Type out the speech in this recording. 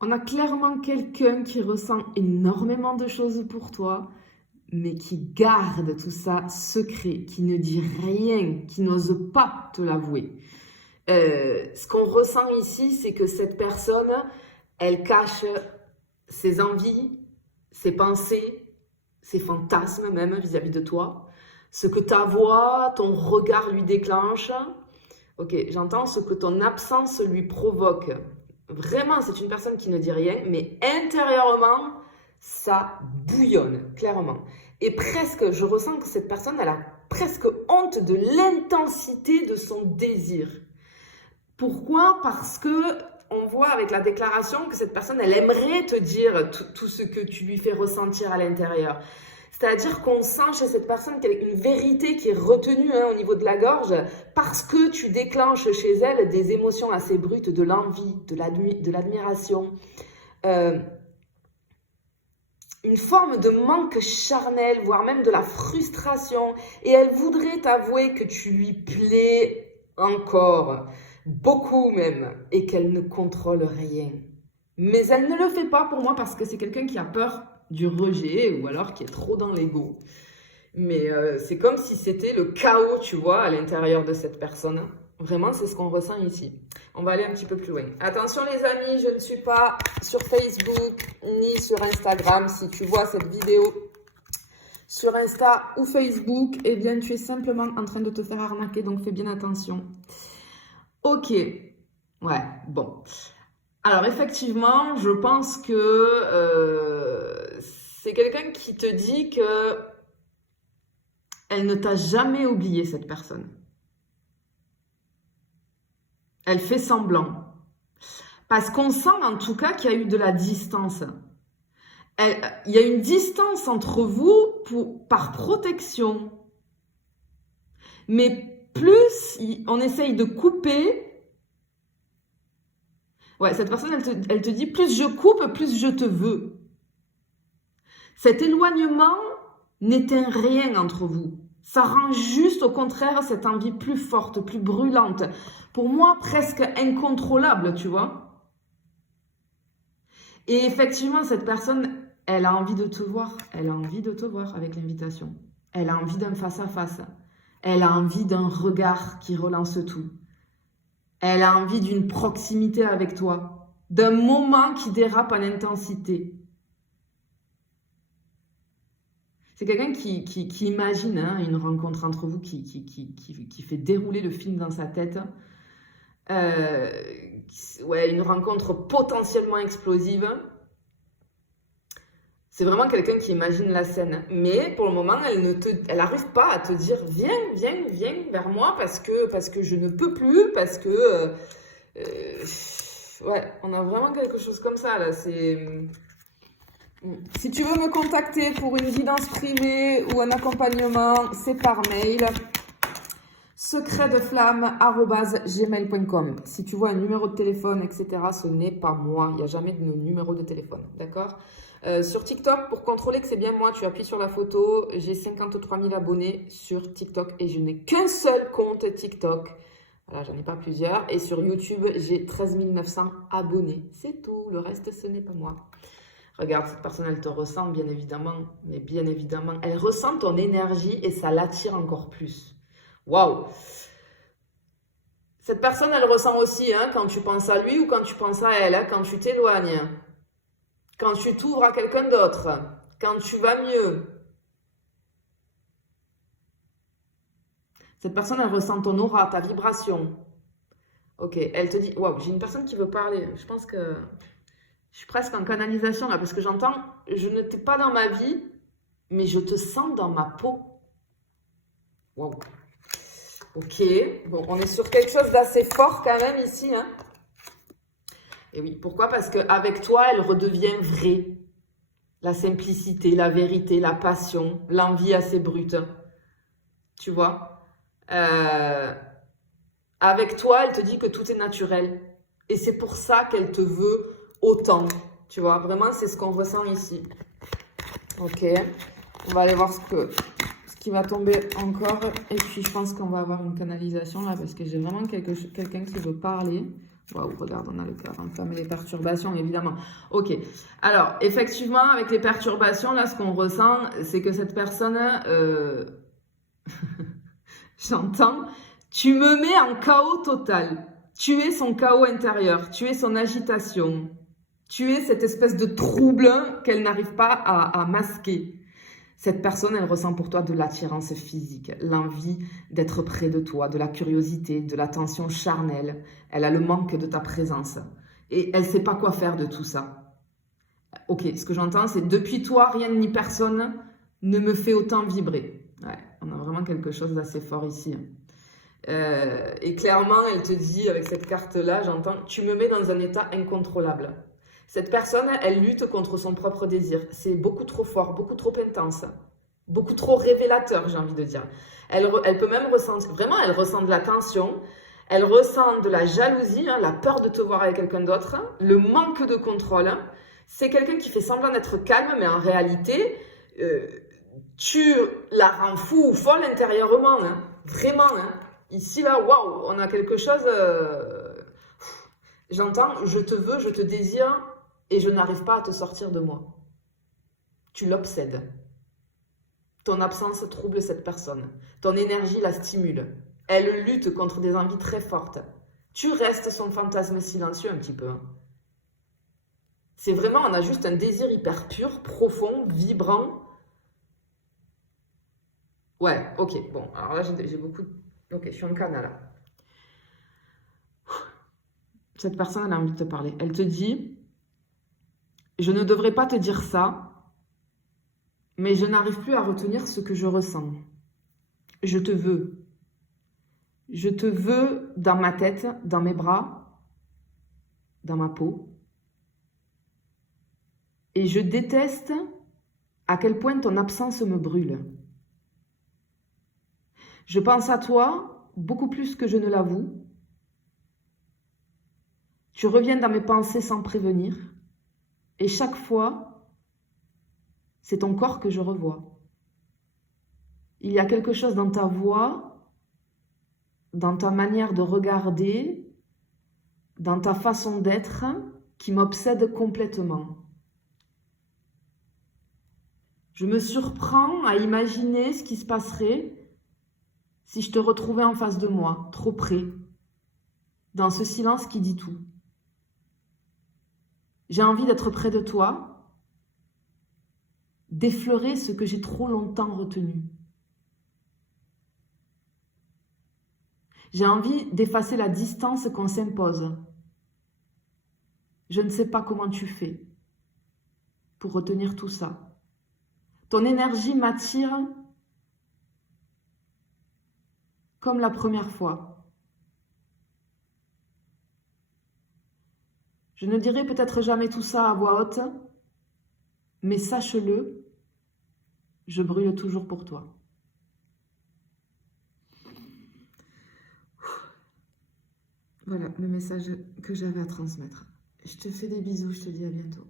On a clairement quelqu'un qui ressent énormément de choses pour toi, mais qui garde tout ça secret, qui ne dit rien, qui n'ose pas te l'avouer. Ce qu'on ressent ici, c'est que cette personne, elle cache ses envies, ses pensées, ses fantasmes même vis-à-vis de toi. Ce que ta voix, ton regard lui déclenche. Ok, j'entends ce que ton absence lui provoque. Vraiment, c'est une personne qui ne dit rien, mais intérieurement, ça bouillonne, clairement. Et presque, je ressens que cette personne, elle a presque honte de l'intensité de son désir. Pourquoi? Parce que on voit avec la déclaration que cette personne, elle aimerait te dire tout ce que tu lui fais ressentir à l'intérieur. C'est-à-dire qu'on sent chez cette personne qu'il y a une vérité qui est retenue au niveau de la gorge parce que tu déclenches chez elle des émotions assez brutes, de l'envie, de l'admiration, une forme de manque charnel, voire même de la frustration. Et elle voudrait t'avouer que tu lui plais encore, beaucoup même, et qu'elle ne contrôle rien. Mais elle ne le fait pas pour moi parce que c'est quelqu'un qui a peur du rejet ou alors qui est trop dans l'ego. Mais c'est comme si c'était le chaos, tu vois, à l'intérieur de cette personne. Vraiment, c'est ce qu'on ressent ici. On va aller un petit peu plus loin. Attention les amis, je ne suis pas sur Facebook ni sur Instagram. Si tu vois cette vidéo sur Insta ou Facebook, eh bien tu es simplement en train de te faire arnaquer, donc fais bien attention. Ok, ouais, bon. Alors effectivement, je pense que c'est quelqu'un qui te dit que elle ne t'a jamais oublié, cette personne. Elle fait semblant. Parce qu'on sent en tout cas qu'il y a eu de la distance. Il y a une distance entre vous par protection. Mais plus on essaye de couper... Ouais, cette personne, elle te dit, plus je coupe, plus je te veux. Cet éloignement n'éteint rien entre vous. Ça rend juste, au contraire, cette envie plus forte, plus brûlante. Pour moi, presque incontrôlable, tu vois. Et effectivement, cette personne, elle a envie de te voir. Elle a envie de te voir avec l'invitation. Elle a envie d'un face-à-face. Elle a envie d'un regard qui relance tout. Elle a envie d'une proximité avec toi, d'un moment qui dérape en intensité. C'est quelqu'un qui imagine une rencontre entre vous, qui fait dérouler le film dans sa tête. Ouais, une rencontre potentiellement explosive. C'est vraiment quelqu'un qui imagine la scène. Mais pour le moment, elle n'arrive pas à te dire viens vers moi parce que je ne peux plus, parce que... ouais, on a vraiment quelque chose comme ça là. Si tu veux me contacter pour une guidance privée ou un accompagnement, c'est par mail secretdeflamme@gmail.com. Si tu vois un numéro de téléphone, etc., ce n'est pas moi. Il n'y a jamais de numéro de téléphone, d'accord? Sur TikTok, pour contrôler que c'est bien moi, tu appuies sur la photo. J'ai 53 000 abonnés sur TikTok et je n'ai qu'un seul compte TikTok. Voilà, j'en ai pas plusieurs. Et sur YouTube, j'ai 13 900 abonnés. C'est tout. Le reste, ce n'est pas moi. Regarde, cette personne, elle te ressent, bien évidemment. Mais bien évidemment, elle ressent ton énergie et ça l'attire encore plus. Waouh! Cette personne, elle ressent aussi quand tu penses à lui ou quand tu penses à elle, quand tu t'éloignes, quand tu t'ouvres à quelqu'un d'autre, quand tu vas mieux. Cette personne, elle ressent ton aura, ta vibration. Ok, elle te dit, waouh, j'ai une personne qui veut parler. Je pense que je suis presque en canalisation là, parce que j'entends, je ne t'ai pas dans ma vie, mais je te sens dans ma peau. Waouh. Ok, bon, on est sur quelque chose d'assez fort quand même ici. Et oui, pourquoi? Parce qu'avec toi, elle redevient vraie. La simplicité, la vérité, la passion, l'envie assez brute. Tu vois? Avec toi, elle te dit que tout est naturel. Et c'est pour ça qu'elle te veut autant. Tu vois? Vraiment, c'est ce qu'on ressent ici. Ok, on va aller voir ce qui va tomber encore. Et puis, je pense qu'on va avoir une canalisation là parce que j'ai vraiment quelqu'un qui veut parler. Waouh, regarde, on a le cœur en femme et les perturbations, évidemment. Ok. Alors, effectivement, avec les perturbations, là, ce qu'on ressent, c'est que cette personne, j'entends, tu me mets en chaos total. Tu es son chaos intérieur, tu es son agitation, tu es cette espèce de trouble qu'elle n'arrive pas à masquer. Cette personne, elle ressent pour toi de l'attirance physique, l'envie d'être près de toi, de la curiosité, de l'attention charnelle. Elle a le manque de ta présence. Et elle ne sait pas quoi faire de tout ça. Ok, ce que j'entends, c'est depuis toi, rien ni personne ne me fait autant vibrer. Ouais, on a vraiment quelque chose d'assez fort ici. Et clairement, elle te dit, avec cette carte-là, j'entends, tu me mets dans un état incontrôlable. Cette personne, elle lutte contre son propre désir. C'est beaucoup trop fort, beaucoup trop intense, beaucoup trop révélateur, j'ai envie de dire. Elle peut même ressentir, vraiment, elle ressent de la tension, elle ressent de la jalousie, la peur de te voir avec quelqu'un d'autre, le manque de contrôle. C'est quelqu'un qui fait semblant d'être calme, mais en réalité, tu la rends fou ou folle intérieurement. Vraiment. Ici, là, waouh, on a quelque chose... J'entends, je te veux, je te désire, et je n'arrive pas à te sortir de moi. Tu l'obsèdes. Ton absence trouble cette personne. Ton énergie la stimule. Elle lutte contre des envies très fortes. Tu restes son fantasme silencieux un petit peu. C'est vraiment, on a juste un désir hyper pur, profond, vibrant. Ouais, ok, bon, alors là j'ai beaucoup... Ok, je suis en canal là. Cette personne, elle a envie de te parler. Elle te dit, je ne devrais pas te dire ça, mais je n'arrive plus à retenir ce que je ressens. Je te veux. Je te veux dans ma tête, dans mes bras, dans ma peau. Et je déteste à quel point ton absence me brûle. Je pense à toi beaucoup plus que je ne l'avoue. Tu reviens dans mes pensées sans prévenir. Et chaque fois, c'est ton corps que je revois. Il y a quelque chose dans ta voix, dans ta manière de regarder, dans ta façon d'être, qui m'obsède complètement. Je me surprends à imaginer ce qui se passerait si je te retrouvais en face de moi, trop près, dans ce silence qui dit tout. J'ai envie d'être près de toi, d'effleurer ce que j'ai trop longtemps retenu. J'ai envie d'effacer la distance qu'on s'impose. Je ne sais pas comment tu fais pour retenir tout ça. Ton énergie m'attire comme la première fois. Je ne dirai peut-être jamais tout ça à voix haute, mais sache-le, je brûle toujours pour toi. Voilà le message que j'avais à transmettre. Je te fais des bisous, je te dis à bientôt.